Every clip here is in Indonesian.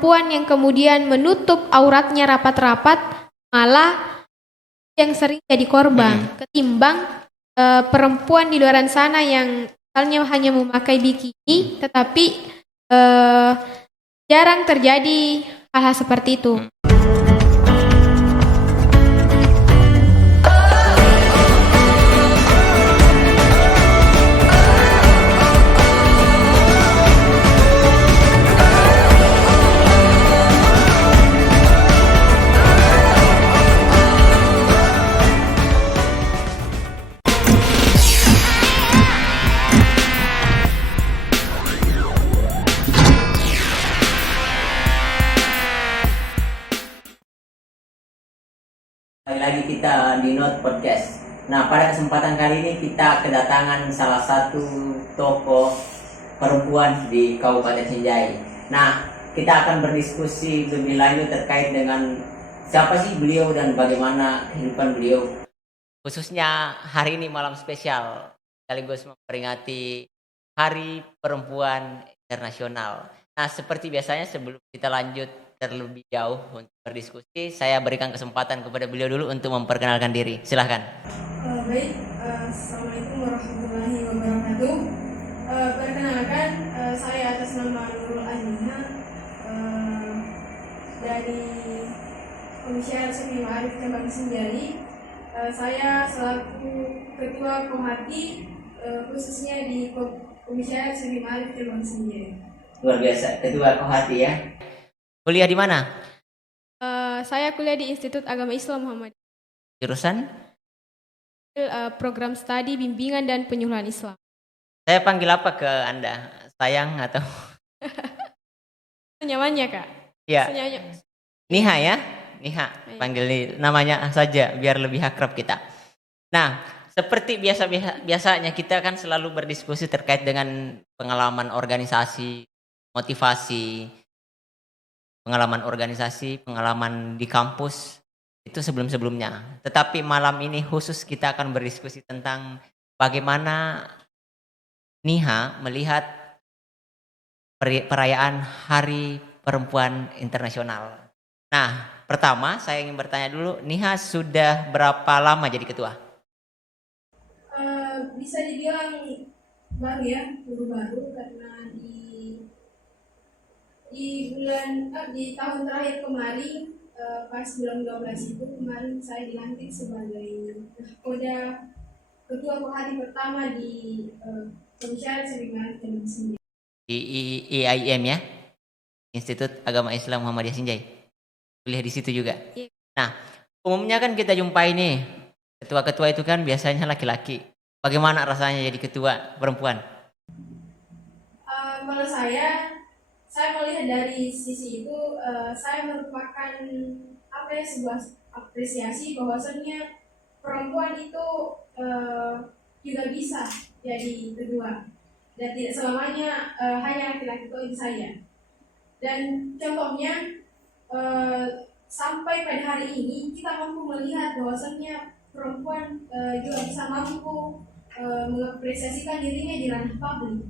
perempuan yang kemudian menutup auratnya rapat-rapat malah yang sering jadi korban ketimbang perempuan di luar sana yang misalnya hanya memakai bikini tetapi jarang terjadi hal-hal seperti itu. Lagi kita di Note Podcast. Nah, pada kesempatan kali ini kita kedatangan salah satu tokoh perempuan di Kabupaten Sinjai. Nah, kita akan berdiskusi lebih lanjut terkait dengan siapa sih beliau dan bagaimana kehidupan beliau. Khususnya hari ini malam spesial, sekaligus memperingati Hari Perempuan Internasional. Nah, seperti biasanya sebelum kita lanjut terlebih jauh untuk berdiskusi, saya berikan kesempatan kepada beliau dulu untuk memperkenalkan diri. Silahkan. Baik, Assalamualaikum warahmatullahi wabarakatuh. Perkenalkan, saya atas nama Nurul Anina dari Komisariat Seni Ma'arif Cabang Sinjai. Saya selaku Ketua Kohati, khususnya di Komisariat Seni Ma'arif Cabang Sinjai. Luar biasa, Ketua Kohati ya. Kuliah di mana? Saya kuliah di Institut Agama Islam Muhammadiyah. Jurusan? Program studi bimbingan dan penyuluhan Islam. Saya panggil apa ke Anda? Sayang atau? Nyamannya Kak? Ya. Senyanya. Niha ya? Niha. Panggil namanya saja biar lebih akrab kita. Nah, seperti biasanya kita kan selalu berdiskusi terkait dengan pengalaman organisasi, motivasi, pengalaman di kampus itu sebelum-sebelumnya. Tetapi malam ini khusus kita akan berdiskusi tentang bagaimana Niha melihat perayaan Hari Perempuan Internasional. Nah, pertama saya ingin bertanya dulu, Niha sudah berapa lama jadi ketua? Bisa dibilang baru ya, baru karena di tahun terakhir kemarin, pas bulan 12 itu kemarin saya dilantik sebagai ketua Kohati pertama di Komisariat Seni Ma'arif Cabang Sinjai. Di IAIM ya, Institut Agama Islam Muhammadiyah Sinjai. Kuliah di situ juga. Iya. Nah, umumnya kan kita jumpai nih ketua-ketua itu kan biasanya laki-laki. Bagaimana rasanya jadi ketua perempuan? Kalau saya melihat dari sisi itu, saya merupakan sebuah apresiasi bahwasannya perempuan itu juga bisa jadi ketua dan tidak selamanya hanya laki-laki itu saja. Dan contohnya sampai pada hari ini kita mampu melihat bahwasannya perempuan juga bisa mampu mengapresiasikan dirinya di ranah publik.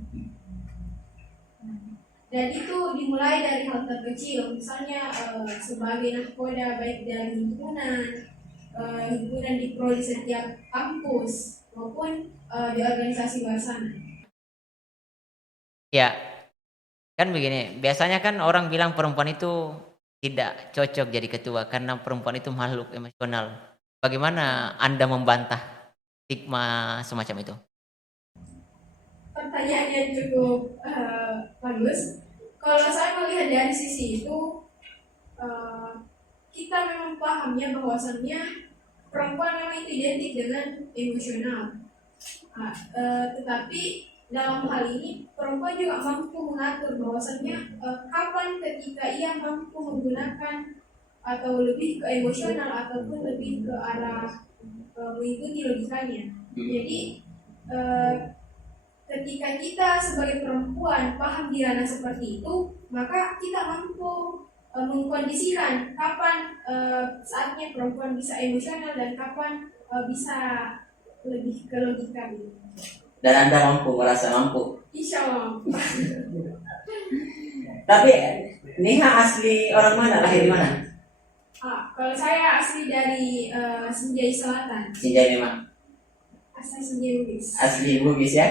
Dan itu dimulai dari hal terkecil, misalnya sebagai nahkoda baik dari himpunan di prodi setiap kampus maupun di organisasi luar sana. Ya, kan begini, biasanya kan orang bilang perempuan itu tidak cocok jadi ketua karena perempuan itu makhluk emosional. Bagaimana Anda membantah stigma semacam itu? Pertanyaannya cukup bagus. Kalau saya melihat dari sisi itu, kita memang pahamnya bahwasannya perempuan memang itu identik dengan emosional. Tetapi dalam hal ini perempuan juga mampu mengatur bahwasannya kapan ketika ia mampu menggunakan atau lebih ke emosional ataupun lebih ke arah mengikuti logikanya. Jadi ketika kita sebagai perempuan paham di ranah seperti itu, maka kita mampu mengkondisikan kapan saatnya perempuan bisa emosional dan kapan bisa lebih ke logika gitu. Dan Anda merasa mampu? Insya Allah. Tapi Niha asli orang mana? Lahir di mana? Kalau saya asli dari Sinjai Selatan, Sinjai memang. asli Sinjai Bugis. Asli Bugis ya?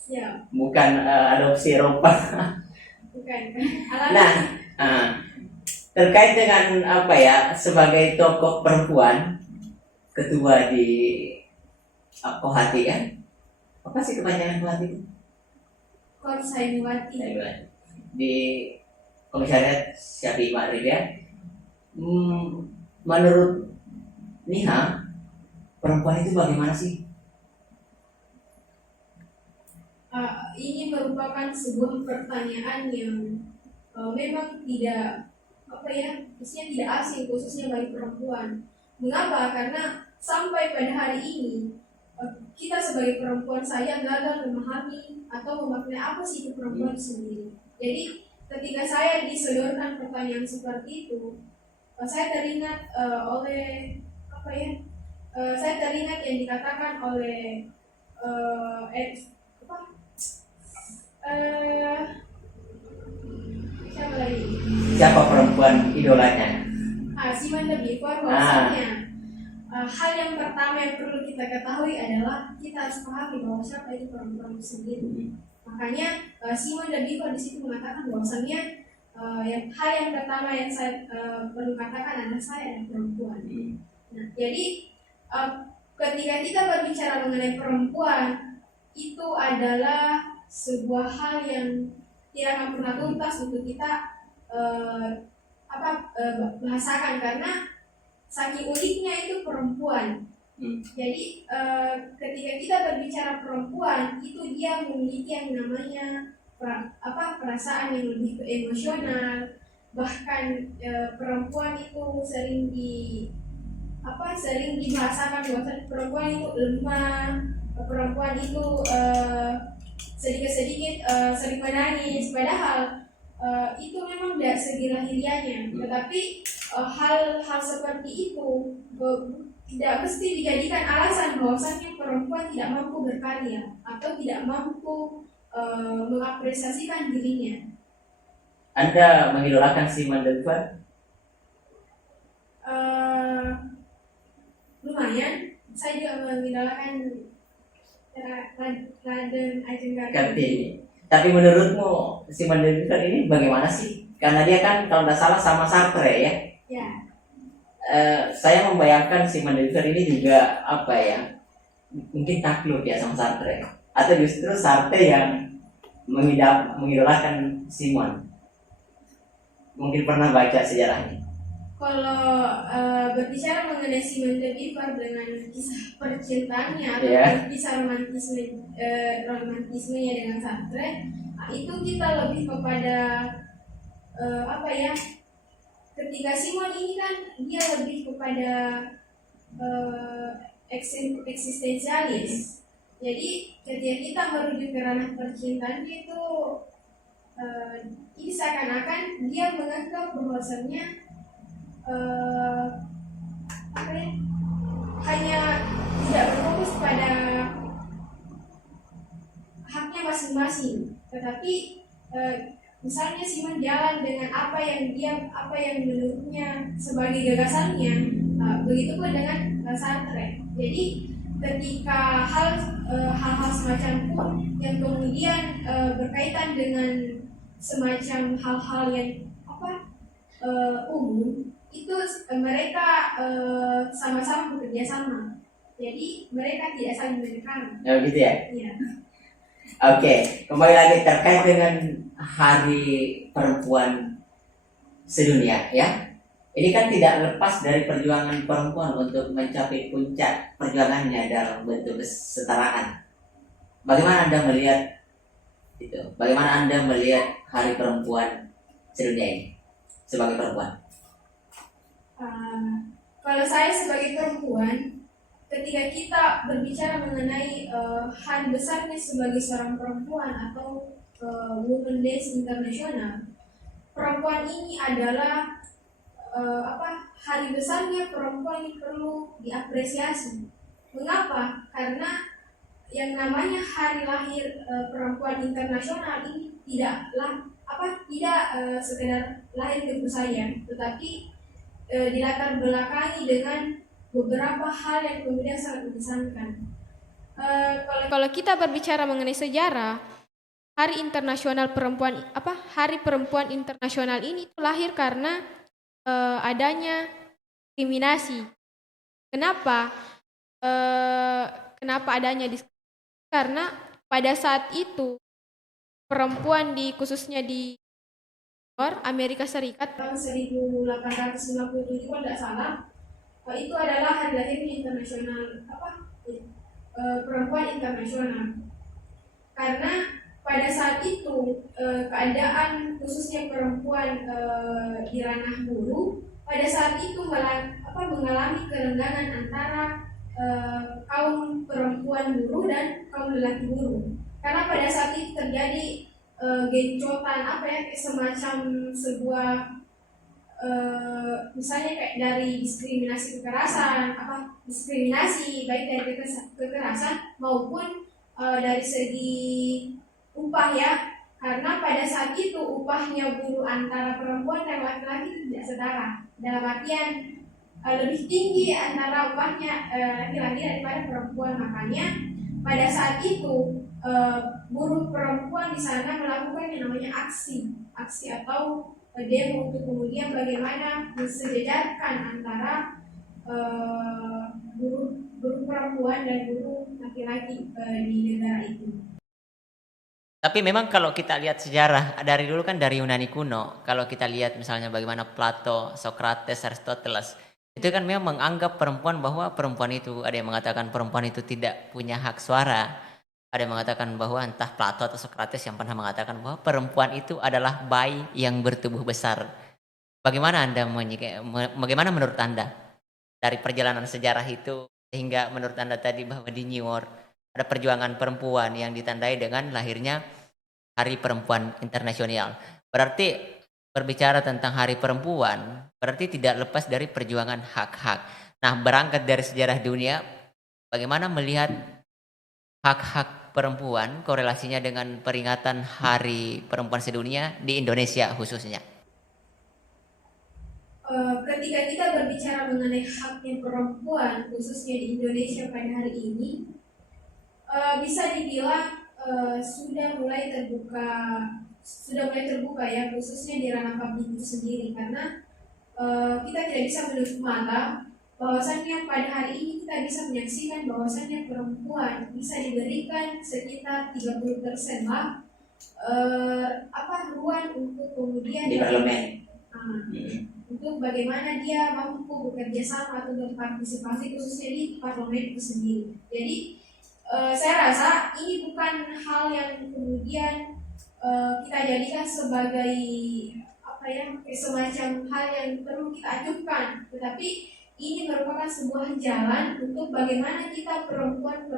Siap, Bukan adopsi Eropa. bukan. Alami. Nah, terkait dengan apa ya, sebagai tokoh perempuan ketua di Kohati kan? Apa sih kepanjangan Kohati itu? Kor Sainuwati. Di Komisariat Syafi'i Ma'rif ya. Menurut Niha, perempuan itu bagaimana sih? Ini merupakan sebuah pertanyaan yang memang tidak maksudnya tidak asing khususnya bagi perempuan. Mengapa? Karena sampai pada hari ini kita sebagai perempuan saya gagal memahami atau memaknai apa sih itu perempuan sendiri. Jadi ketika saya disodorkan pertanyaan seperti itu, saya teringat saya teringat yang dikatakan oleh siapa lagi? Siapa perempuan idolanya? Simon de Beauvoir bahwasanya hal yang pertama yang perlu kita ketahui adalah kita harus pahami bahwa siapa itu perempuan itu sendiri. Makanya Simon de Beauvoir di situ mengatakan bahwasanya hal yang pertama yang saya perlu katakan adalah saya adalah perempuan. Nah, jadi ketika kita berbicara mengenai perempuan, itu adalah sebuah hal yang tidak akan pernah tuntas untuk kita bahasakan karena saking uniknya itu perempuan. Jadi ketika kita berbicara perempuan, itu dia memiliki yang namanya perasaan yang lebih ke emosional. Bahkan perempuan itu sering dibahasakan bahwa perempuan itu lemah, perempuan itu sedikit-sedikit sering menangis, padahal itu memang dari segi lahiriahnya. Tetapi hal seperti itu tidak mesti dijadikan alasan bahwasannya perempuan tidak mampu berkarya atau tidak mampu mengapresiasikan dirinya. Anda mengidolakan Simone de Beauvoir? Lumayan, saya juga mengidolakan Raden Ajeng Kartini. Tapi menurutmu Simone de Beauvoir ini bagaimana sih? Karena dia kan kalau tidak salah sama Sartre ya. Ya. Saya membayangkan Simone de Beauvoir ini juga apa ya? Mungkin takluk ya sama Sartre. Atau justru Sartre yang mengidolakan Simone. Mungkin pernah baca sejarahnya. Kalau berbicara mengenai Simone de Beauvoir dengan kisah percintaannya atau kisah romantismenya dengan Sartre, itu kita lebih kepada ketika Simone ini kan dia lebih kepada eksistensialis. Jadi ketika kita merujuk ke ranah percintaan itu ini seakan-akan dia menganggap bahwasannya hanya tidak berfokus pada haknya masing-masing, tetapi misalnya Simon jalan dengan apa yang menurutnya sebagai gagasannya, begitu pun dengan Sartre. Jadi ketika hal-hal semacam itu yang kemudian berkaitan dengan semacam hal-hal yang umum, itu mereka sama-sama bekerja sama. Jadi mereka tidak saling menekan. Ya begitu ya? Iya. Oke, kembali lagi terkait dengan Hari Perempuan Sedunia ya. Ini kan tidak lepas dari perjuangan perempuan untuk mencapai puncak perjuangannya dalam bentuk kesetaraan. Bagaimana Anda melihat itu? Bagaimana Anda melihat Hari Perempuan Sedunia ini sebagai perempuan? Kalau saya sebagai perempuan, ketika kita berbicara mengenai hari besarnya sebagai seorang perempuan atau Women Days Internasional, perempuan ini adalah hari besarnya perempuan yang perlu diapresiasi. Mengapa? Karena yang namanya hari lahir perempuan internasional ini tidaklah tidak sekedar lahir tentu saja, tetapi dilatar belakangi dengan beberapa hal yang kemudian sangat mengesankan. Kalau kita berbicara mengenai sejarah, Hari Internasional Perempuan Hari Perempuan Internasional ini lahir karena adanya diskriminasi. Kenapa? Kenapa adanya diskriminasi? Karena pada saat itu perempuan khususnya di luar Amerika Serikat tahun 1897 kalau tidak salah, itu adalah hari lahirnya internasional perempuan internasional. Karena pada saat itu keadaan khususnya perempuan di ranah buruh pada saat itu mengalami kerenggangan antara kaum perempuan buruh dan kaum lelaki buruh. Karena pada saat itu terjadi gencotan semacam sebuah misalnya kayak dari diskriminasi baik dari kekerasan maupun dari segi upah ya, karena pada saat itu upahnya buruh antara perempuan dan laki-laki itu tidak setara, dalam artian lebih tinggi antara upahnya laki-laki daripada perempuan. Makanya pada saat itu buruh perempuan di sana melakukan yang namanya aksi atau demo untuk kemudian bagaimana mensejajarkan antara buruh perempuan dan buruh laki-laki di negara itu. Tapi memang kalau kita lihat sejarah dari dulu kan dari Yunani kuno, kalau kita lihat misalnya bagaimana Plato, Socrates, Aristoteles, itu kan memang menganggap perempuan bahwa perempuan itu, ada yang mengatakan perempuan itu tidak punya hak suara, ada yang mengatakan bahwa entah Plato atau Socrates yang pernah mengatakan bahwa perempuan itu adalah bayi yang bertubuh besar. Bagaimana bagaimana menurut Anda dari perjalanan sejarah itu sehingga menurut Anda tadi bahwa di New York ada perjuangan perempuan yang ditandai dengan lahirnya Hari Perempuan Internasional. Berarti berbicara tentang Hari Perempuan berarti tidak lepas dari perjuangan hak-hak. Nah, berangkat dari sejarah dunia, bagaimana melihat hak-hak perempuan korelasinya dengan peringatan Hari Perempuan Sedunia di Indonesia khususnya? Ketika kita berbicara mengenai haknya perempuan khususnya di Indonesia pada hari ini, bisa dibilang sudah mulai terbuka ya, khususnya di ranah publik itu sendiri, karena kita tidak bisa menutup mata bahwasannya pada hari ini kita bisa menyaksikan bahwasannya perempuan bisa diberikan sekitar 30% lah ruang untuk kemudian Di parlemen. Untuk bagaimana dia mampu bekerja sama atau berpartisipasi khususnya di parlemen itu sendiri. Jadi saya rasa ini bukan hal yang kemudian kita jadikan sebagai semacam hal yang perlu kita ajukan, tetapi ini merupakan sebuah jalan untuk bagaimana kita perempuan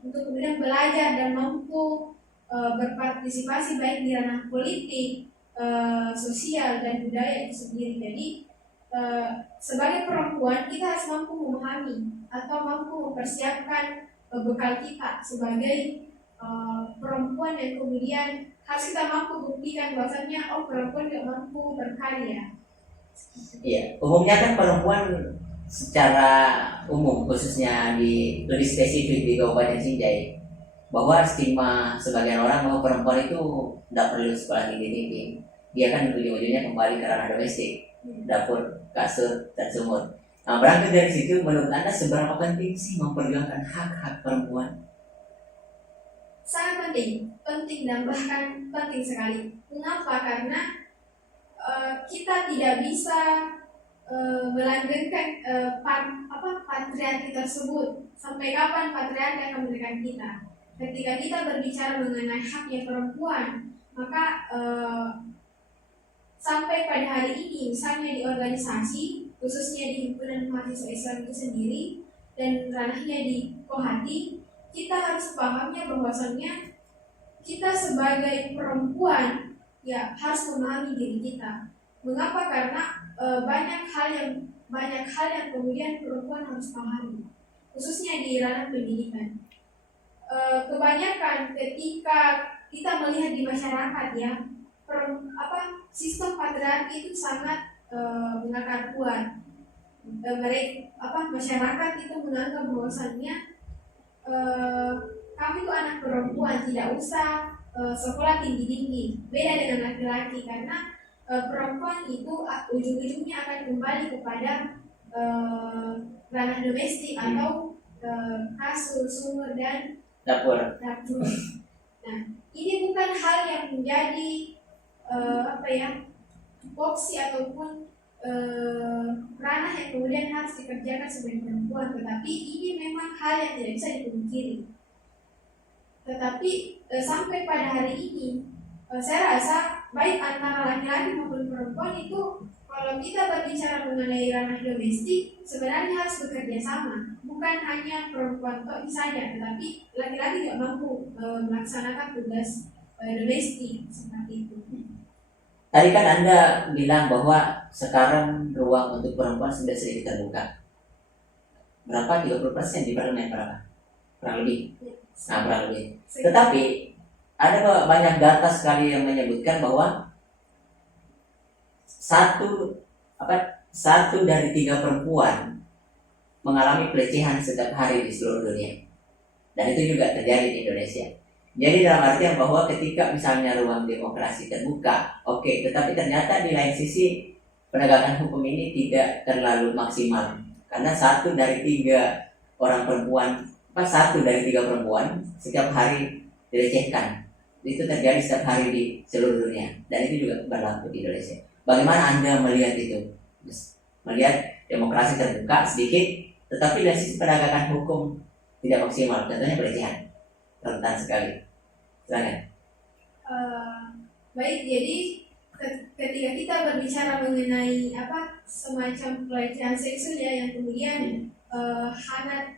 untuk kemudian belajar dan mampu berpartisipasi baik di ranah politik, sosial dan budaya itu sendiri. Jadi sebagai perempuan kita harus mampu memahami atau mampu mempersiapkan bekal kita sebagai perempuan yang kemudian harus kita mampu buktikan bahwasannya perempuan tidak mampu berkarya. Iya, umumnya kan perempuan secara umum khususnya lebih spesifik di Kabupaten Sinjai, bahwa stigma sebagian orang bahwa perempuan itu tidak perlu sekolah tinggi-tinggi, dia kan ujung-ujungnya kembali ke ranah domestik, dapur, kasur, dan sumur. Nah, berangkat dari situ, menurut Anda seberapa penting sih memperjuangkan hak-hak perempuan? Sangat penting dan bahkan penting sekali. Mengapa? Karena kita tidak bisa melanggengkan patriarki tersebut. Sampai kapan patriarki akan menekan kita? Ketika kita berbicara mengenai haknya perempuan, maka sampai pada hari ini, misalnya di organisasi, khususnya di himpunan mahasiswa Islam itu sendiri dan ranahnya di Kohati, kita harus pahamnya bahwasannya kita sebagai perempuan ya harus memahami diri kita. Mengapa? Karena banyak hal yang kemudian perempuan harus pahami, khususnya di ranah pendidikan. Kebanyakan ketika kita melihat di masyarakat ya, sistem patriarki itu sangat mengakar kuat. Masyarakat itu menganggap bahwasannya kami itu anak perempuan tidak usah sekolah tinggi-tinggi, beda dengan laki-laki karena perempuan itu ujung-ujungnya akan kembali kepada ranah domestik atau kasur, sumur dan Dapur. Nah, ini bukan hal yang menjadi tupoksi ataupun ranah yang kemudian harus dikerjakan sebagai perempuan, tetapi ini memang hal yang tidak bisa dipungkiri. Tetapi sampai pada hari ini, saya rasa baik antara laki-laki maupun perempuan itu, kalau kita berbicara mengenai ranah domestik, sebenarnya harus bekerja sama. Bukan hanya perempuan toh saja, tetapi laki-laki juga mampu melaksanakan tugas domestik seperti itu. Tadi kan Anda bilang bahwa sekarang ruang untuk perempuan sudah sedikit terbuka. Berapa? 30% di parlemen berapa? Kurang lebih. Nah, kurang lebih. Tetapi ada banyak data sekali yang menyebutkan bahwa satu dari 3 perempuan mengalami pelecehan setiap hari di seluruh dunia, dan itu juga terjadi di Indonesia. Jadi dalam artian bahwa ketika misalnya ruang demokrasi terbuka, oke, tetapi ternyata di lain sisi penegakan hukum ini tidak terlalu maksimal karena 1 dari 3 perempuan setiap hari dilecehkan. Itu terjadi setiap hari di seluruh dunia, dan itu juga berlaku di Indonesia. Bagaimana Anda melihat itu? Melihat demokrasi terbuka sedikit, tetapi dari sisi penegakan hukum tidak maksimal. Contohnya pelecehan, rentan sekali. Silakan. Baik, jadi ketika kita berbicara mengenai semacam pelecehan seksual ya, yang kemudian hangat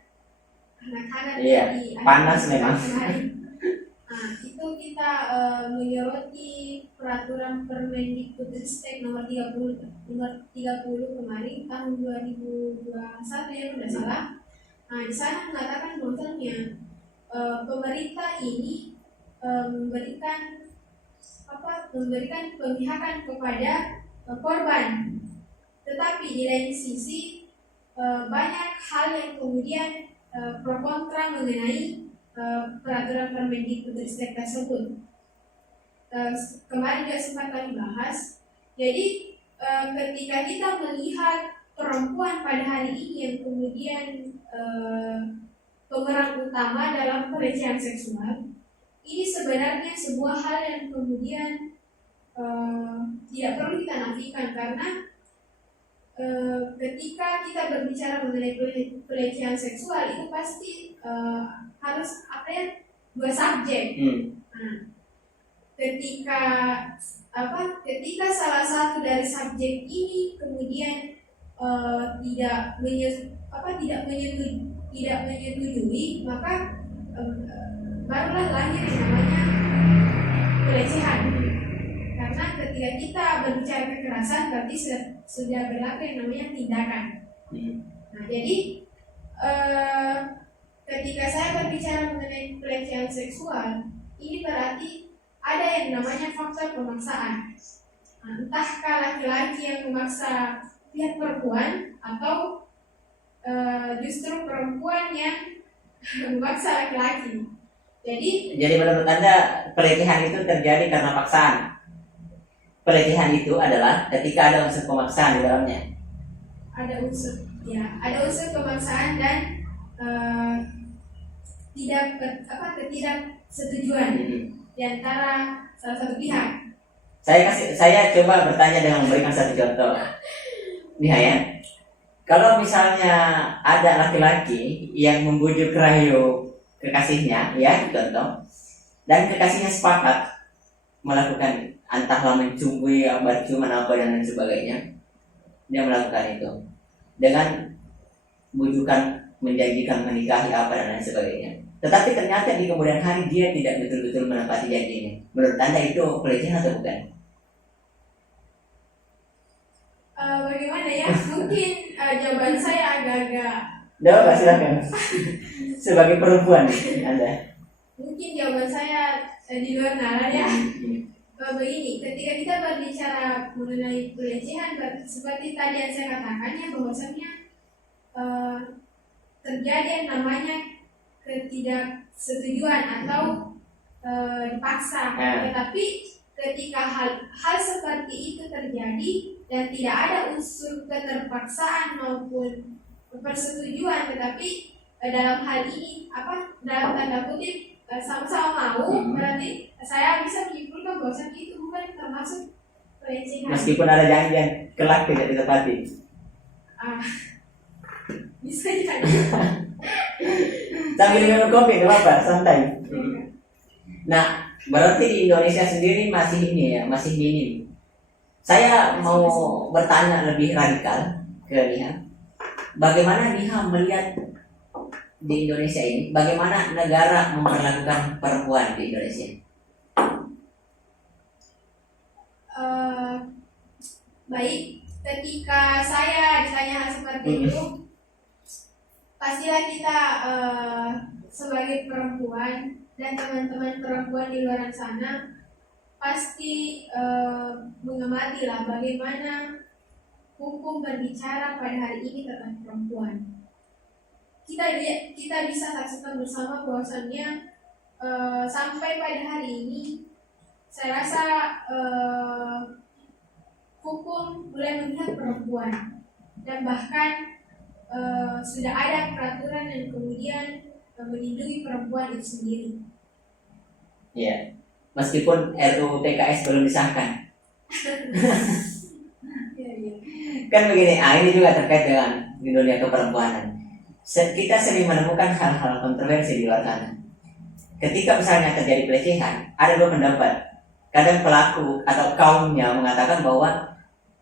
Iya, panas memang. Nah, itu kita menyoroti peraturan Permendikbudristek nomor 30 kemarin tahun 2021 ya, tidak salah. Nah, di sana mengatakan bahwasanya pemerintah ini memberikan pemihakan kepada korban, tetapi di lain sisi banyak hal yang kemudian pro kontra mengenai peraturan Permendikbudristek tersebut. Kemarin juga sempat kami bahas. Jadi ketika kita melihat perempuan pada hari ini yang kemudian pemeran utama dalam pelecehan seksual, ini sebenarnya sebuah hal yang kemudian tidak perlu kita nafikan, karena ketika kita berbicara mengenai pelecehan seksual itu pasti harus 2 subjek. Nah, ketika salah satu dari subjek ini kemudian tidak menyetujui, maka barulah lahir yang namanya pelecehan. Karena ketika kita berbicara kekerasan berarti sudah berlaku yang namanya tindakan. Nah, jadi ketika saya berbicara mengenai pelecehan seksual, ini berarti ada yang namanya faktor pemaksaan. Nah, entahkah laki-laki yang memaksa pihak perempuan atau justru perempuan yang memaksa laki-laki. Jadi menurut Anda pelecehan itu terjadi karena paksaan. Pelecehan itu adalah ketika ada unsur pemaksaan di dalamnya. Ada unsur pemaksaan dan ketidaksetujuan di antara salah satu pihak. Saya coba bertanya dengan memberikan satu contoh. Nih ya, kalau misalnya ada laki-laki yang membujuk rayu kekasihnya, ya contoh, dan kekasihnya sepakat melakukan entahlah mencubui, berciuman apa dan lain sebagainya, dia melakukan itu dengan bujukan menjanjikan menikahi apa dan lain sebagainya. Tetapi ternyata di kemudian hari dia tidak betul-betul menepati janjinya. Menurut Anda itu pelecehan atau bukan? Bagaimana ya? Mungkin jawaban saya agak-agak. Jawab, silakan. Sebagai perempuan Anda. Mungkin jawaban saya di luar nalar ya. begini, ketika kita berbicara mengenai pelecehan, seperti tadi yang saya katakan ya, bahwasannya eh, terjadi yang namanya ketidaksetujuan atau dipaksa. Tetapi ketika hal seperti itu terjadi dan tidak ada unsur keterpaksaan maupun persetujuan, tetapi dalam hal ini dalam tanda kutip sama-sama mau, berarti saya bisa menyimpulkan bahwa itu bukan termasuk pelecehan. Meskipun ada janjian kelak tidak ditepati. Bisa jadi. Sambil minum kopi, gak apa-apa, santai. Nah, berarti di Indonesia sendiri masih ini ya, masih minim. Saya mau bertanya lebih radikal ke Niha. Bagaimana Niha melihat di Indonesia ini, bagaimana negara memperlakukan perempuan di Indonesia? Baik, ketika saya ditanya hal seperti itu, pastilah kita sebagai perempuan dan teman-teman perempuan di luar sana pasti mengamati lah bagaimana hukum berbicara pada hari ini tentang perempuan. Kita bisa saksikan bersama bahwasannya sampai pada hari ini saya rasa hukum mulai memihak perempuan, dan bahkan sudah ada peraturan yang kemudian melindungi perempuan itu sendiri. Ya, meskipun RUU PKS belum disahkan. Kan begini, ini juga terkait dengan di dunia keperempuanan. Kita sering menemukan hal-hal kontroversi di luar sana. Ketika misalnya terjadi pelecehan, ada dua pendapat. Kadang pelaku atau kaumnya mengatakan bahwa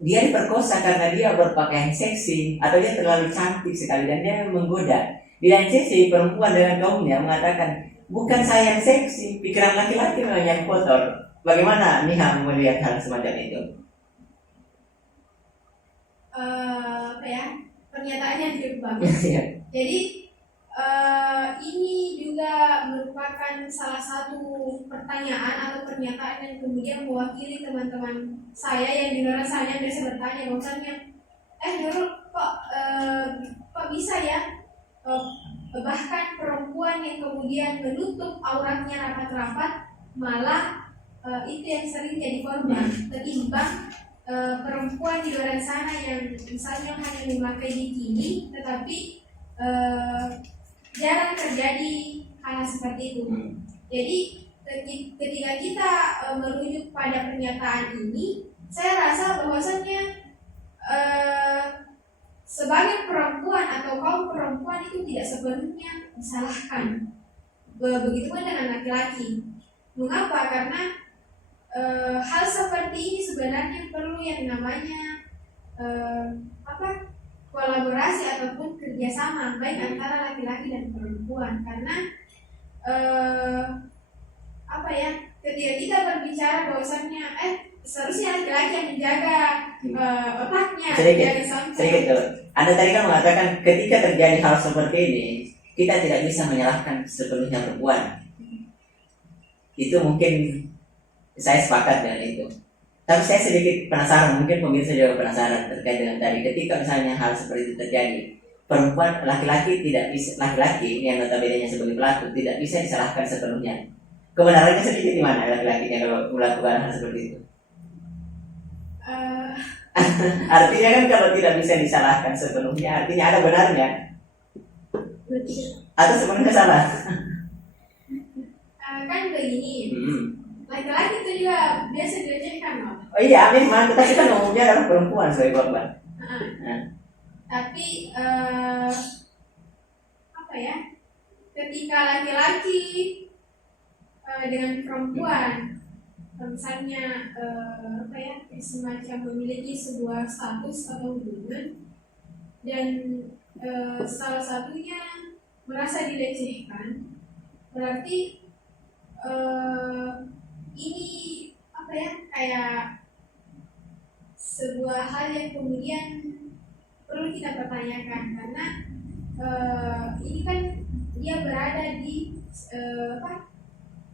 dia diperkosa karena dia berpakaian seksi atau dia terlalu cantik sekali dan dia menggoda. Di lain sisi, perempuan dengan kaumnya mengatakan, bukan saya yang seksi, pikiran laki-laki memang yang kotor. Bagaimana Niha melihat hal semacam itu? Pernyataannya cukup bagus. Jadi ini juga merupakan salah satu pertanyaan atau pernyataan yang kemudian mewakili teman-teman saya yang di luar sana biasa bertanya bahwasannya, Nurul kok bisa ya bahkan perempuan yang kemudian menutup auratnya rapat-rapat malah itu yang sering jadi korban ketimbang perempuan di luar sana yang misalnya hanya memakai bikini tetapi jarang terjadi hal seperti itu. Jadi ketika kita merujuk pada pernyataan ini, saya rasa bahwasannya sebagai perempuan atau kaum perempuan itu tidak sepenuhnya disalahkan. Begitupun dengan laki-laki. Mengapa? Karena hal seperti ini sebenarnya perlu yang namanya kolaborasi ataupun kerjasama baik antara laki-laki dan perempuan. Karena ketika kita berbicara bahwasannya seharusnya laki-laki yang menjaga otaknya, menjaga sedikit. Anda tadi kan mengatakan ketika terjadi hal seperti ini kita tidak bisa menyalahkan sepenuhnya perempuan. Itu mungkin saya sepakat dengan itu. Tapi saya sedikit penasaran, mungkin pemirsa juga penasaran terkait dengan tadi. Ketika misalnya hal seperti itu terjadi, perempuan, laki-laki tidak bisa, laki-laki yang notabene sebagai pelaku tidak bisa disalahkan sepenuhnya. Kebenarannya sedikit di mana laki-lakinya kalau melakukan hal seperti itu? Artinya kan kalau tidak bisa disalahkan sepenuhnya, artinya ada benarnya. Atau sepenuhnya salah? Kan begini. Laki-laki itu juga biasa dilecehkan loh. Oh iya, memang, tetapi kan umumnya adalah perempuan sebagai korban. Tapi ketika laki-laki dengan perempuan misalnya semacam memiliki sebuah status atau hubungan dan salah satunya merasa dilecehkan, berarti ini kayak sebuah hal yang kemudian perlu kita pertanyakan karena ini kan dia berada di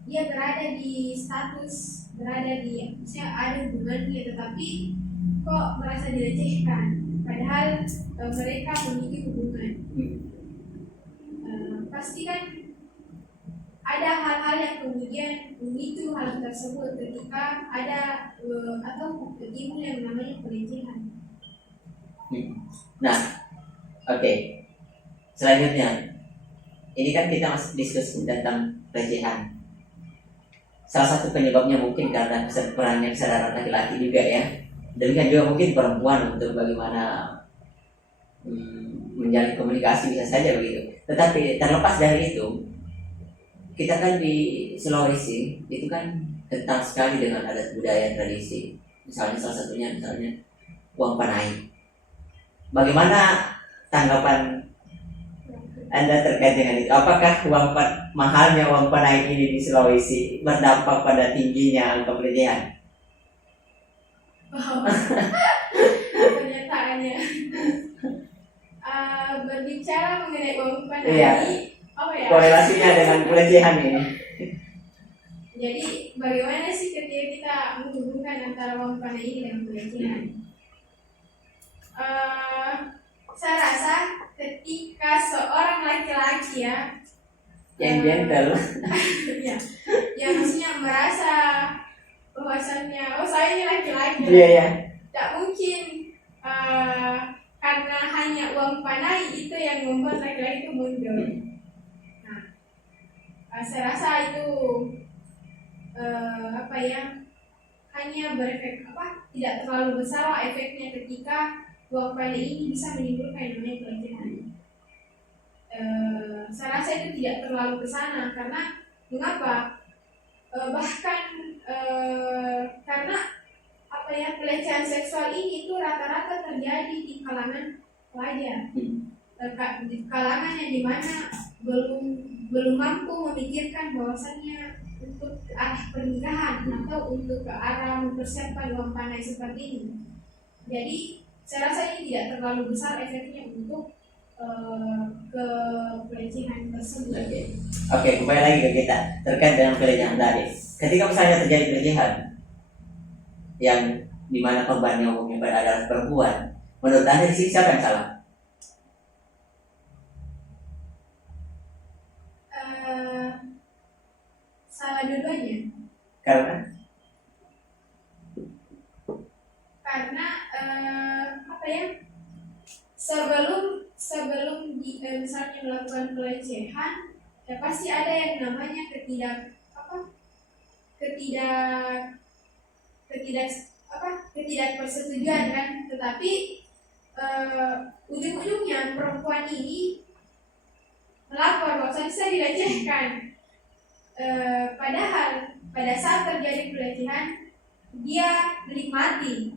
dia berada di status, berada di maksudnya ada hubungannya, tetapi kok merasa dilecehkan padahal mereka memiliki hubungan. Pasti kan ada hal-hal yang kemudian memicu hal tersebut ketika ada atau timbul yang namanya pelecehan. Nah, oke. Selanjutnya, ini kan kita masih diskusi tentang pelecehan. Salah satu penyebabnya mungkin karena perannya kesadaran laki-laki juga ya. Demikian juga mungkin perempuan untuk bagaimana menjalin komunikasi bisa saja begitu. Tetapi terlepas dari itu, kita kan di Sulawesi itu kan kental sekali dengan adat budaya tradisi. Misalnya salah satunya misalnya uang panai. Bagaimana tanggapan Anda terkait dengan itu? Apakah mahalnya uang panai ini di Sulawesi berdampak pada tingginya angka pelecehan? Wow. Pernyataannya. Berbicara mengenai uang panai, Iya. apa ya? Korelasinya dengan pelecehan ini. Jadi bagaimana sih ketika kita menghubungkan antara uang panai ini dengan pelecehan? Saya rasa ketika seorang laki-laki Yang gentle. ya, yang maksudnya merasa bahwasannya saya ini laki-laki, Iya ya. tak mungkin karena hanya uang panai itu yang membuat laki-laki itu mundur. Nah, saya rasa itu hanya berefek tidak terlalu besar efeknya ketika uang panai ini bisa menimbulkan yang namanya pelecehan. Saya rasa itu tidak terlalu ke sana karena mengapa? Karena pelecehan seksual ini itu rata-rata terjadi di kalangan pelajar, di kalangan yang dimana belum mampu memikirkan bahwasannya untuk ke arah pernikahan atau untuk ke arah mempersiapkan uang panai seperti ini. Jadi saya rasa ini tidak terlalu besar efeknya untuk ke pelecehan tersebut. Oke, kembali lagi ke kita terkait dengan pelecehan tadi. Ketika misalnya terjadi pelecehan yang dimana korbannya umumnya adalah perempuan, menurut Anda di sini siapa yang salah? Salah dua-duanya. Karena sebelum misalnya melakukan pelecehan, ya pasti ada yang namanya ketidakpersetujuan kan. Tetapi ujung-ujungnya perempuan ini melapor bahwa saya dilecehkan. Padahal pada saat terjadi pelecehan dia menikmati,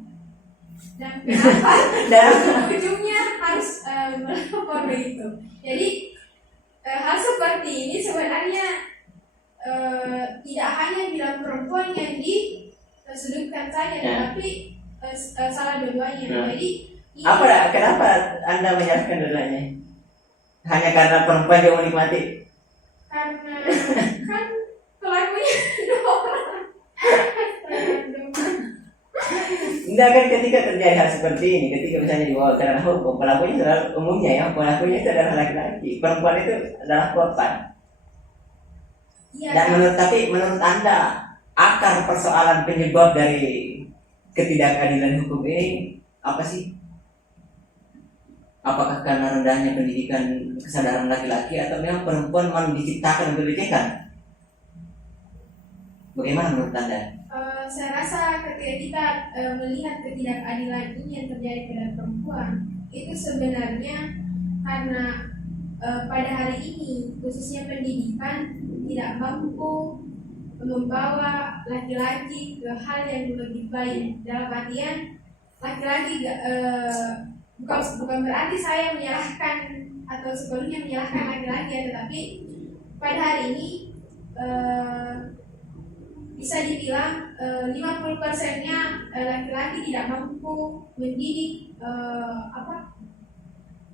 dan kenapa ujungnya harus melapor begitu. Jadi hal seperti ini sebenarnya tidak hanya bilang perempuan yang disudutkan saja, tetapi salah dua-duanya. Jadi kenapa Anda menyalahkan dua-duanya? Hanya karena perempuan yang menikmati? Karena kan pelakunya dua orang. Enggak, kan ketika terjadi hal seperti ini, ketika misalnya dibawa ke ranah hukum, pelakunya adalah umumnya pelakunya itu adalah laki-laki, perempuan itu adalah korban. Ya, Dan menurut Anda akar persoalan penyebab dari ketidakadilan hukum ini apa sih? Apakah karena rendahnya pendidikan kesadaran laki-laki atau memang perempuan memang diciptakan untuk dilecehkan? Bagaimana menurut Anda? Saya rasa ketika kita melihat ketidakadilan ini yang terjadi pada perempuan, itu sebenarnya karena pada hari ini khususnya pendidikan tidak mampu membawa laki-laki ke hal yang lebih baik. Dalam artian laki-laki bukan berarti saya menyalahkan atau sepenuhnya menyalahkan laki-laki, tetapi pada hari ini bisa dibilang 50%-nya laki-laki tidak mampu mendidik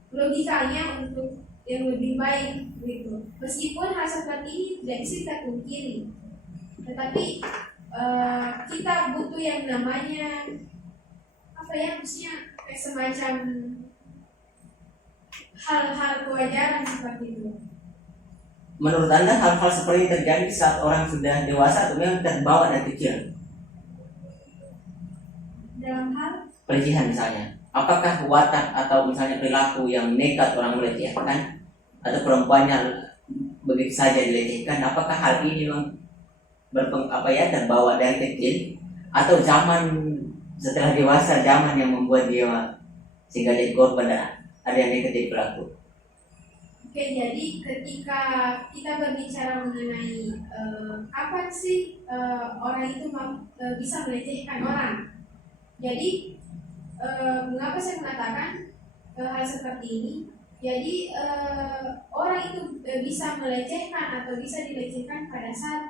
logikanya untuk yang lebih baik gitu. Meskipun hal seperti ini tidak bisa kita pungkiri, Tetapi kita butuh yang namanya apa ya, maksudnya kayak semacam hal-hal kewajaran seperti itu. Menurut Anda hal-hal seperti ini terjadi saat orang sudah dewasa atau memang terbawa dari kecil? Dalam hal Pelecehan misalnya, apakah watak atau misalnya perilaku yang nekat orang melecehkan atau perempuannya begitu saja dilecehkan, apakah hal ini memang terbawa dari kecil atau zaman setelah dewasa, zaman yang membuat dia sehingga jadi korban dan ada yang nekat jadi pelaku? Oke, jadi ketika kita berbicara mengenai kapan sih orang itu bisa melecehkan orang. Jadi mengapa saya mengatakan hal seperti ini? Jadi orang itu bisa melecehkan atau bisa dilecehkan pada saat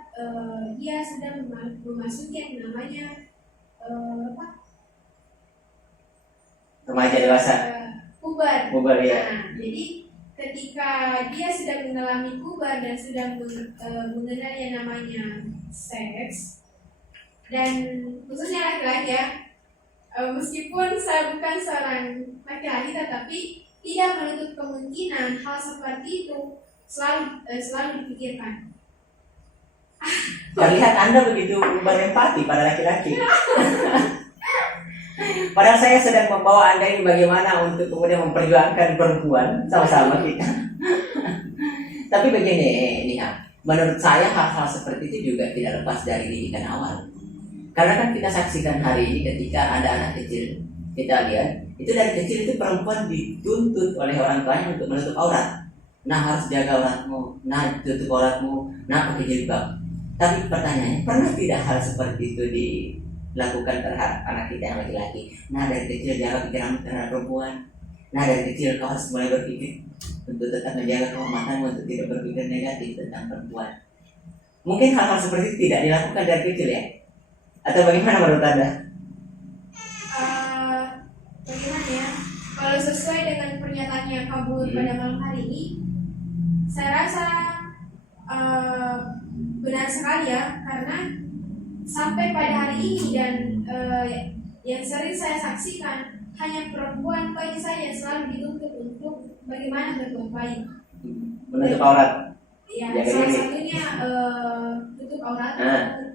dia sudah memasuki yang namanya Remaja dewasa, puber. puber ya. Nah, jadi ketika dia sudah mengalami puber dan sudah mengenal yang namanya seks, dan khususnya laki-laki ya, meskipun saya bukan seorang laki-laki tetapi tidak menutup kemungkinan hal seperti itu selalu dipikirkan. Terlihat Anda begitu berempati pada laki-laki. Padahal saya sedang membawa Anda ini bagaimana untuk kemudian memperjuangkan perempuan sama-sama kita. Tapi begini, menurut saya hal-hal seperti itu juga tidak lepas dari didikan awal. Karena kan kita saksikan hari ini ketika ada anak kecil, kita lihat itu dari kecil itu perempuan dituntut oleh orang tuanya untuk menutup aurat. Nah, harus jaga auratmu, nah tutup auratmu, nah pakai jilbab. Tapi pertanyaannya, pernah tidak hal seperti itu dilakukan terhadap anak kita yang laki-laki? Nah, dari kecil jaga pikiranmu terhadap perempuan. Nah, dari kecil kau harus mulai berpikir untuk tetap menjaga kehormatanmu, untuk tidak berpikir negatif tentang perempuan. Mungkin hal-hal seperti itu tidak dilakukan dari kecil ya? Atau bagaimana menurut Anda? Bagaimana ya? Kalau sesuai dengan pernyataannya Kabur pada malam hari ini, saya rasa benar sekali ya, karena sampai pada hari ini dan yang sering saya saksikan hanya perempuan saja selalu dituntut untuk bagaimana berbuat baik, Menutup aurat. ya, Jaga salah diri. satunya tutup aurat,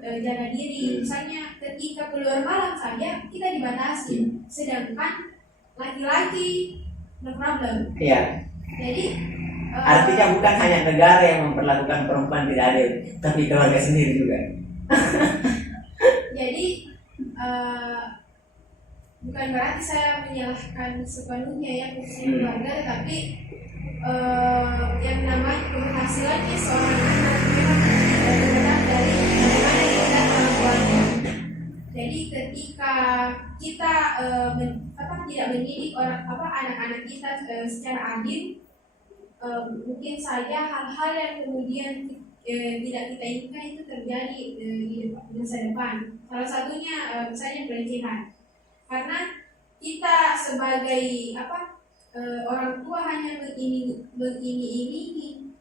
jaga diri. Misalnya ketika keluar malam saja kita dibatasi, sedangkan laki-laki no problem. Iya. Jadi Artinya bukan hanya negara yang memperlakukan perempuan tidak adil, tapi keluarga sendiri juga. jadi bukan berarti saya menyalahkan sepenuhnya ya khususnya keluarga, tapi yang namanya keberhasilannya seorang anak memang tergantung dari bagaimana kita orang tuanya. Jadi ketika kita tidak mendidik anak-anak kita secara adil, mungkin saja hal-hal yang kemudian tidak kita inginkan itu terjadi di masa depan. Salah satunya misalnya pelecehan. Karena kita sebagai orang tua hanya mengiming-imingi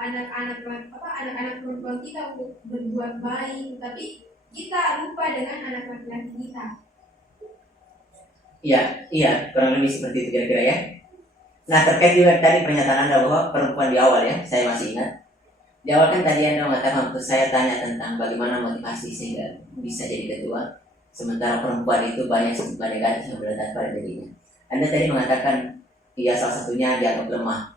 anak-anak perempuan kita untuk berbuat baik, tapi kita lupa dengan anak laki-laki kita. Iya, kurang lebih seperti itu kira-kira ya. Nah, terkait juga tadi pernyataan Anda bahwa perempuan di awal ya, saya masih ingat. Di awal kan tadi Anda mengatakan waktu saya tanya tentang bagaimana motivasi sehingga bisa jadi ketua, sementara perempuan itu banyak stigma negatif yang berada pada dirinya. Anda tadi mengatakan, iya salah satunya dianggap lemah.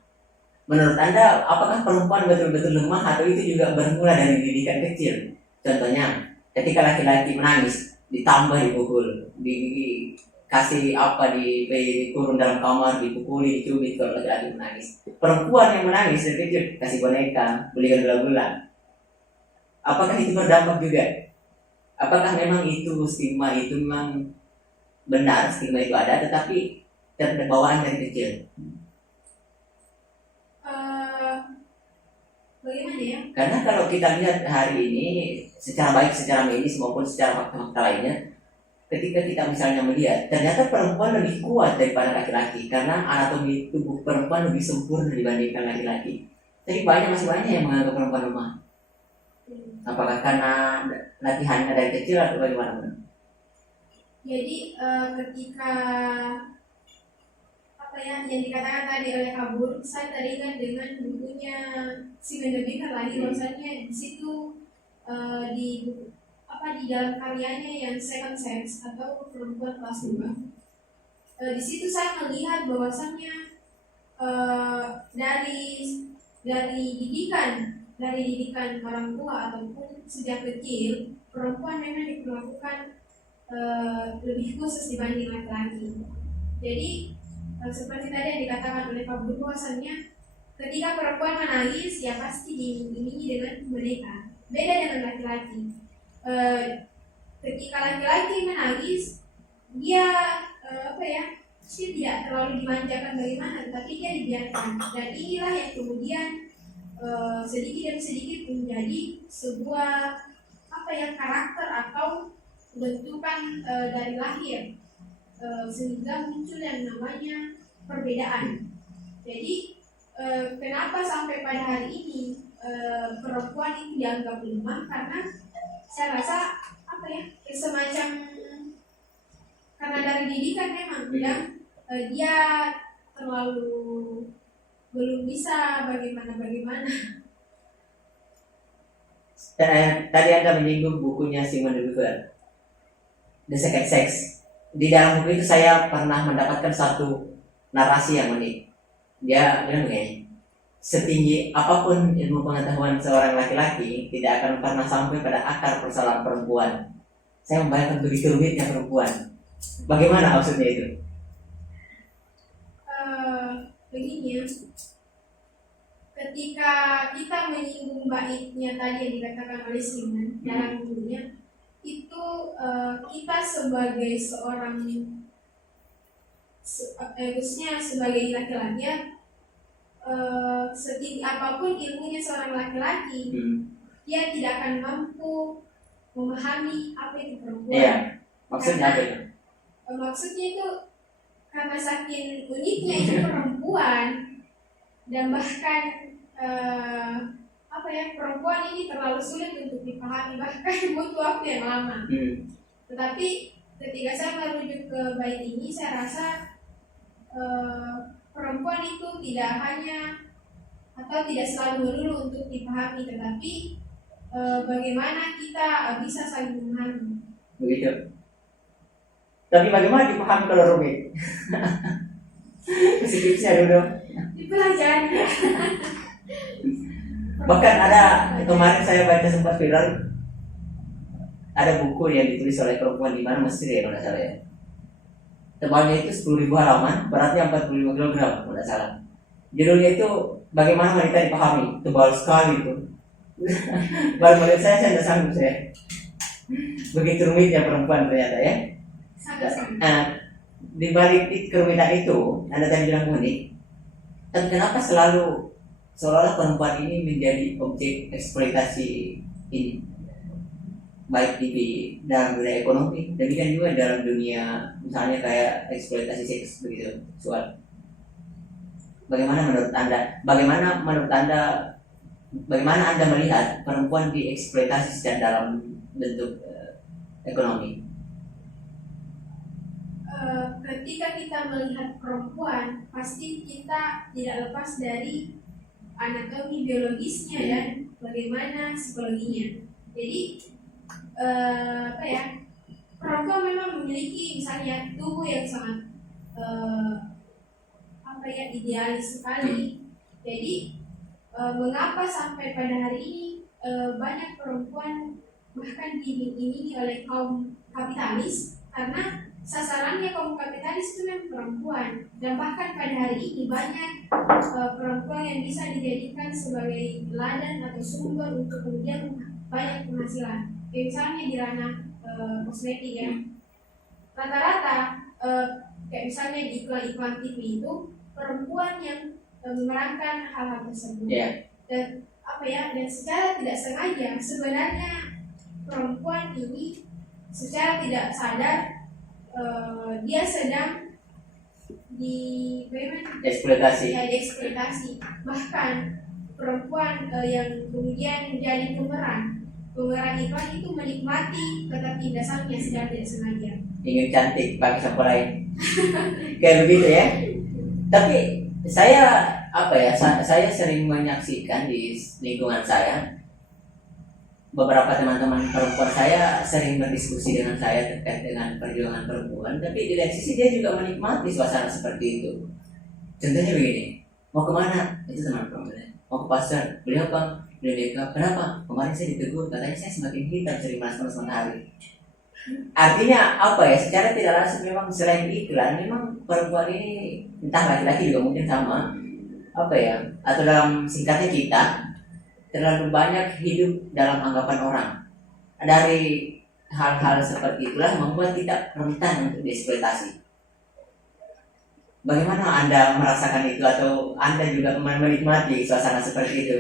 Menurut Anda, apakah perempuan betul-betul lemah atau itu juga bermula dari didikan kecil? Contohnya, ketika laki-laki menangis, ditambah dipukul, dikasih dikurung dalam kamar, dipukuli, dicubit kalau laki-laki menangis. Perempuan yang menangis dari kecil, kasih boneka, belikan gula-gula. Apakah itu berdampak juga? Apakah memang itu stigma itu memang benar, stigma itu ada, tetapi terbawaan dari kecil? Bagaimana ya? Karena kalau kita lihat hari ini secara baik secara medis maupun secara fakta-fakta lainnya, ketika kita misalnya melihat ternyata perempuan lebih kuat daripada laki-laki karena anatomi tubuh perempuan lebih sempurna dibandingkan laki-laki. Jadi masih banyak yang menganggap perempuan lemah. Apakah karena latihannya dari kecil atau bagaimana? Jadi ketika apa ya yang dikatakan tadi oleh Kabur, saya teringat dengan bukunya si Mendebika lagi, bahwasanya di situ di di dalam karyanya yang Second Sex atau Perempuan Kelas 2, di situ saya melihat bahwasannya dari didikan orang tua ataupun sejak kecil, perempuan memang diperlakukan lebih khusus dibanding laki-laki. Jadi seperti tadi yang dikatakan oleh Pak Guru, bahwasannya ketika perempuan menangis ya pasti diiringi dengan boneka. Beda dengan laki-laki. Ketika laki-laki menangis, dia sih tidak terlalu dimanjakan bagaimana, tapi dia dibiarkan. Dan inilah yang kemudian sedikit demi sedikit menjadi sebuah karakter atau bentukan dari lahir, sehingga muncul yang namanya perbedaan. Jadi kenapa sampai pada hari ini perempuan itu dianggap lemah, karena saya rasa semacam karena dari didikan memang yang dia terlalu belum bisa bagaimana. Tadi Anda menyinggung bukunya Simon de Beauvoir, The Second Sex. Di dalam buku itu saya pernah mendapatkan satu narasi yang unik. Dia bilang begini, setinggi apapun ilmu pengetahuan seorang laki-laki tidak akan pernah sampai pada akar persoalan perempuan. Saya membayangkan begitu rumitnya perempuan. Bagaimana maksudnya itu? Begini ya, ketika kita menyinggung baiknya tadi yang dikatakan oleh Simon dalam bukunya, itu kita sebagai seorang khususnya sebagai laki-laki ya, setinggi apapun ilmunya seorang laki-laki, dia tidak akan mampu memahami apa itu perempuan. Iya, maksudnya apa itu? Maksudnya itu karena saking uniknya itu perempuan, dan bahkan perempuan ini terlalu sulit untuk dipahami, bahkan butuh waktu yang lama. Tetapi ketika saya merujuk ke bait ini, saya rasa perempuan itu tidak hanya atau tidak selalu melulu untuk dipahami, tetapi bagaimana kita bisa saling memahami. Begitu. Tapi bagaimana dipahami kalau rumit? Skripsinya dulu. Dipelajari. Bahkan ada kemarin saya baca sempat viral, ada buku yang ditulis oleh perempuan di mana Mesir ya kalau tidak salah ya. Tebalnya itu 10.000 halaman, beratnya 45 kg kalau tidak salah. Judulnya itu bagaimana wanita dipahami, tebal sekali itu. Baru melihat saya tidak sanggup saya. Begitu rumitnya perempuan ternyata ya. Di balik kerumitan itu, Anda tadi bilang unik. Dan kenapa selalu seolah-olah perempuan ini menjadi objek eksploitasi ini, baik di dalam dunia ekonomi, demikian juga dalam dunia misalnya kayak eksploitasi seks begitu, soal. Bagaimana menurut Anda? Bagaimana Anda melihat perempuan dieksploitasi secara dalam bentuk ekonomi? Ketika kita melihat perempuan, pasti kita tidak lepas dari anatomi biologisnya dan bagaimana psikologinya. Jadi perempuan memang memiliki misalnya tubuh yang sangat idealis sekali. Jadi mengapa sampai pada hari ini banyak perempuan bahkan diiming-imingi oleh kaum kapitalis, karena sasarannya kaum kapitalis itu memang perempuan. Dan bahkan pada hari ini banyak perempuan yang bisa dijadikan sebagai ladang atau sumber untuk kemudian banyak penghasilan. Misalnya di ranah kosmetik ya, rata-rata kayak misalnya di iklan-iklan TV itu perempuan yang memerankan hal-hal tersebut. Dan dan secara tidak sengaja sebenarnya perempuan ini secara tidak sadar dia sedang dieksploitasi. Bahkan perempuan yang kemudian jadi pemeran iklan itu menikmati ketertindasannya secara tidak sengaja. Ingin cantik pakai sapu lain. Kayak begitu ya. Tapi saya saya sering menyaksikan di lingkungan saya, beberapa teman-teman perempuan saya sering berdiskusi dengan saya terkait dengan perjuangan perempuan, tapi di lain sisi dia juga menikmati suasana seperti itu. Contohnya begini, mau kemana? Itu teman perempuan. Mau ke pasar, beli apa? Beli makeup. Kenapa? Kemarin saya ditegur, katanya saya semakin hitam sering panas matahari. Artinya apa ya? Secara tidak langsung memang selain iklan, memang perempuan ini entah laki-laki juga mungkin sama, apa ya? Atau dalam singkatnya kita terlalu banyak hidup dalam anggapan orang. Dari hal-hal seperti itulah membuat kita rentan untuk dieksploitasi. Bagaimana Anda merasakan itu, atau Anda juga menikmati suasana seperti itu?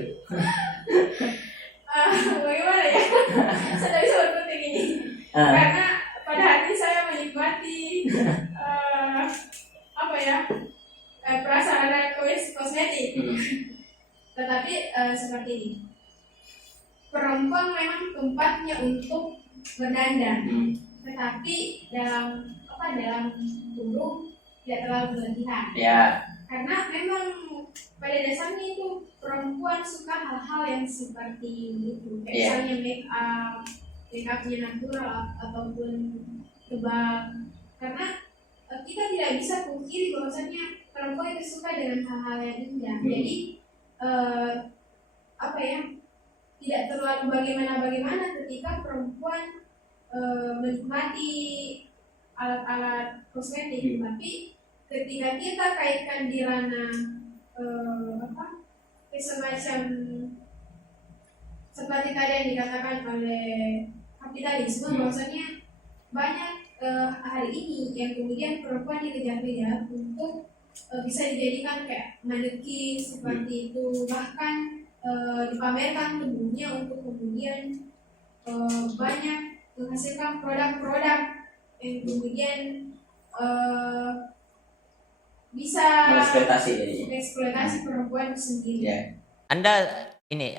Bagaimana ya? Saya tidak bisa berkutik ini. Karena pada hati saya menikmati prasarana kosmetik. Tetapi seperti ini, perempuan memang tempatnya untuk berdandan, tetapi dalam kurung tidak terlalu berlebihan. Ya. Karena memang pada dasarnya itu perempuan suka hal-hal yang seperti itu, kayak misalnya make upnya natural ataupun tebal. Karena kita tidak bisa pungkiri bahwasanya perempuan itu suka dengan hal-hal yang indah. Jadi tidak terlalu bagaimana ketika perempuan menikmati alat-alat kosmetik, tapi ketika kita kaitkan di ranah semacam seperti tadi yang dikatakan oleh kapitalisme, bahwasanya banyak hari ini yang kemudian perempuan dikejar-kejar untuk bisa dijadikan kayak manekin seperti itu, bahkan dipamerkan tubuhnya untuk kemudian banyak menghasilkan produk-produk yang kemudian bisa eksploitasi perempuan itu sendiri. Ya.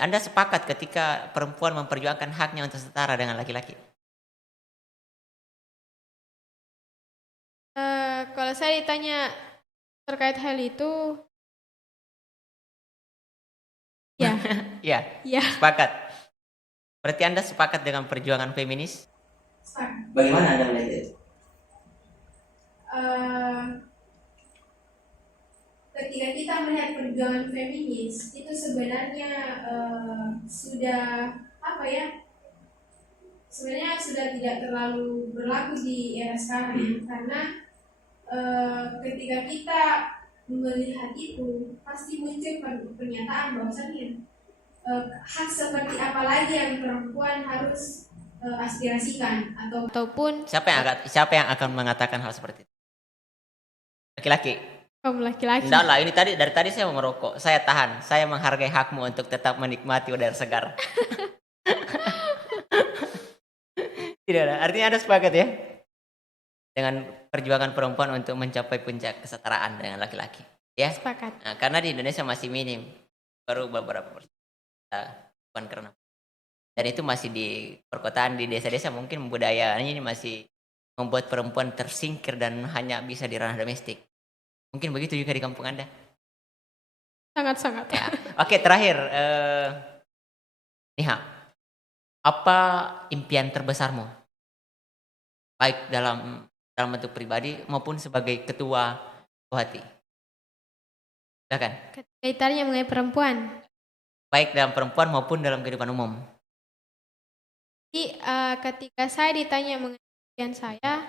Anda sepakat ketika perempuan memperjuangkan haknya untuk setara dengan laki-laki? Kalau saya ditanya terkait hal itu, ya. Ya, sepakat. Berarti Anda sepakat dengan perjuangan feminis? Sepakat. Bagaimana Anda melihat itu? Ketika kita melihat perjuangan feminis itu sebenarnya sebenarnya sudah tidak terlalu berlaku di era sekarang, karena ketika kita melihat itu pasti muncul pernyataan bahwasannya hak seperti apa lagi yang perempuan harus aspirasikan ataupun siapa yang akan mengatakan hal seperti itu? Laki-laki. Kaum laki-laki. Enggak lah, ini dari tadi saya mau merokok. Saya tahan. Saya menghargai hakmu untuk tetap menikmati udara segar. Tidak ada. Artinya Anda sepakat ya dengan perjuangan perempuan untuk mencapai puncak kesetaraan dengan laki-laki, ya? Sepakat. Nah, karena di Indonesia masih minim, baru beberapa persen. Bukan karena. Dan itu masih di perkotaan, di desa-desa mungkin budaya ini masih membuat perempuan tersingkir dan hanya bisa di ranah domestik. Mungkin begitu juga di kampung Anda. Sangat-sangat. Ya. Oke, terakhir, Niha, apa impian terbesarmu? Baik dalam bentuk pribadi maupun sebagai ketua Kohati. Silakan. Kaitannya mengenai perempuan. Baik dalam perempuan maupun dalam kehidupan umum. Jadi ketika saya ditanya mengenai impian saya,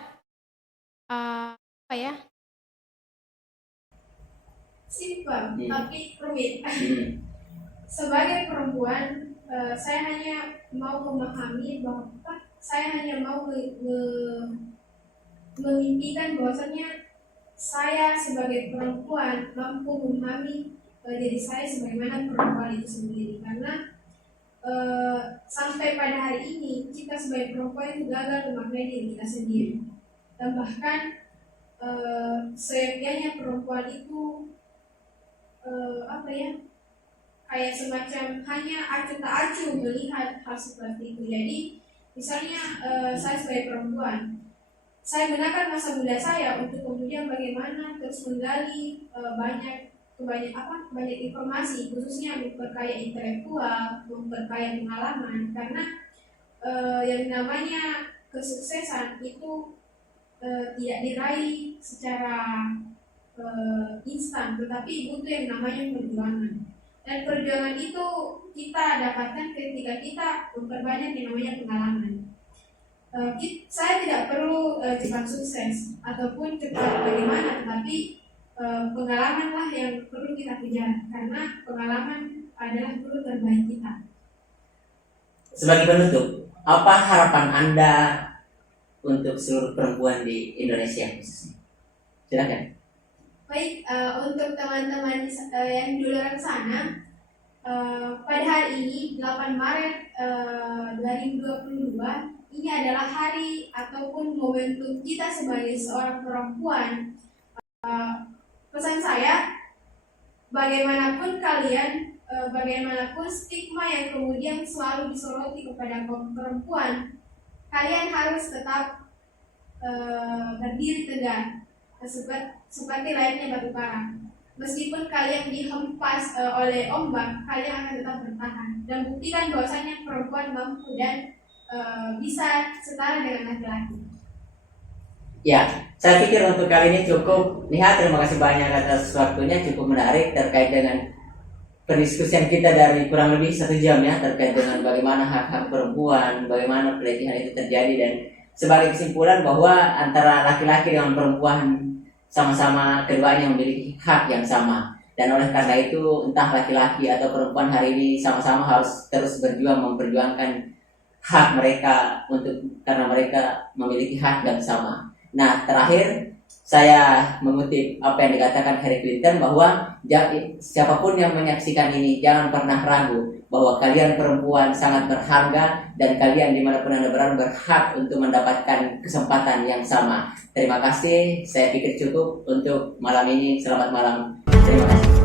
simpel tapi rumit. Sebagai perempuan, saya hanya mau memahami bahwa saya hanya mau memimpikan bahwasanya saya sebagai perempuan mampu memahami diri saya sebagaimana perempuan itu sendiri, karena sampai pada hari ini kita sebagai perempuan itu gagal memaknai diri kita sendiri, dan bahkan seyogyanya perempuan itu kayak semacam hanya acuh tak acuh melihat hal seperti itu. Jadi misalnya saya sebagai perempuan, saya gunakan masa muda saya untuk kemudian bagaimana terus menggali banyak informasi, khususnya memperkaya intelektual, memperkaya pengalaman, karena yang namanya kesuksesan itu tidak diraih secara instan, tetapi butuh yang namanya perjuangan. Dan perjuangan itu kita dapatkan ketika kita memperbanyak yang namanya pengalaman. Saya tidak perlu cepat sukses ataupun cepat bagaimana, tetapi pengalamanlah yang perlu kita kejar, karena pengalaman adalah guru terbaik kita. Sebagai penutup, apa harapan Anda untuk seluruh perempuan di Indonesia khususnya? Silakan. Baik, untuk teman-teman yang di luar sana, pada hari ini 8 Maret 2022, ini adalah hari ataupun momentum kita sebagai seorang perempuan. Pesan saya, bagaimanapun kalian, bagaimanapun stigma yang kemudian selalu disoroti kepada kaum perempuan, kalian harus tetap berdiri tegak seperti layaknya batu karang. Meskipun kalian dihempas oleh ombak, kalian akan tetap bertahan dan buktikan bahwasanya perempuan mampu dan bisa setara dengan laki-laki. Ya, saya pikir untuk kali ini cukup. Nihat, terima kasih banyak atas waktunya, cukup menarik terkait dengan pendiskusian kita dari kurang lebih 1 jam ya, terkait dengan bagaimana hak-hak perempuan, bagaimana pelecehan itu terjadi, dan sebagai kesimpulan bahwa antara laki-laki dengan perempuan sama-sama keduanya memiliki hak yang sama. Dan oleh karena itu entah laki-laki atau perempuan hari ini sama-sama harus terus berjuang memperjuangkan hak mereka karena mereka memiliki hak yang sama. Nah, terakhir saya mengutip apa yang dikatakan Hillary Clinton bahwa siapapun yang menyaksikan ini jangan pernah ragu bahwa kalian perempuan sangat berharga dan kalian dimanapun Anda berada berhak untuk mendapatkan kesempatan yang sama. Terima kasih, saya pikir cukup untuk malam ini. Selamat malam. Terima kasih.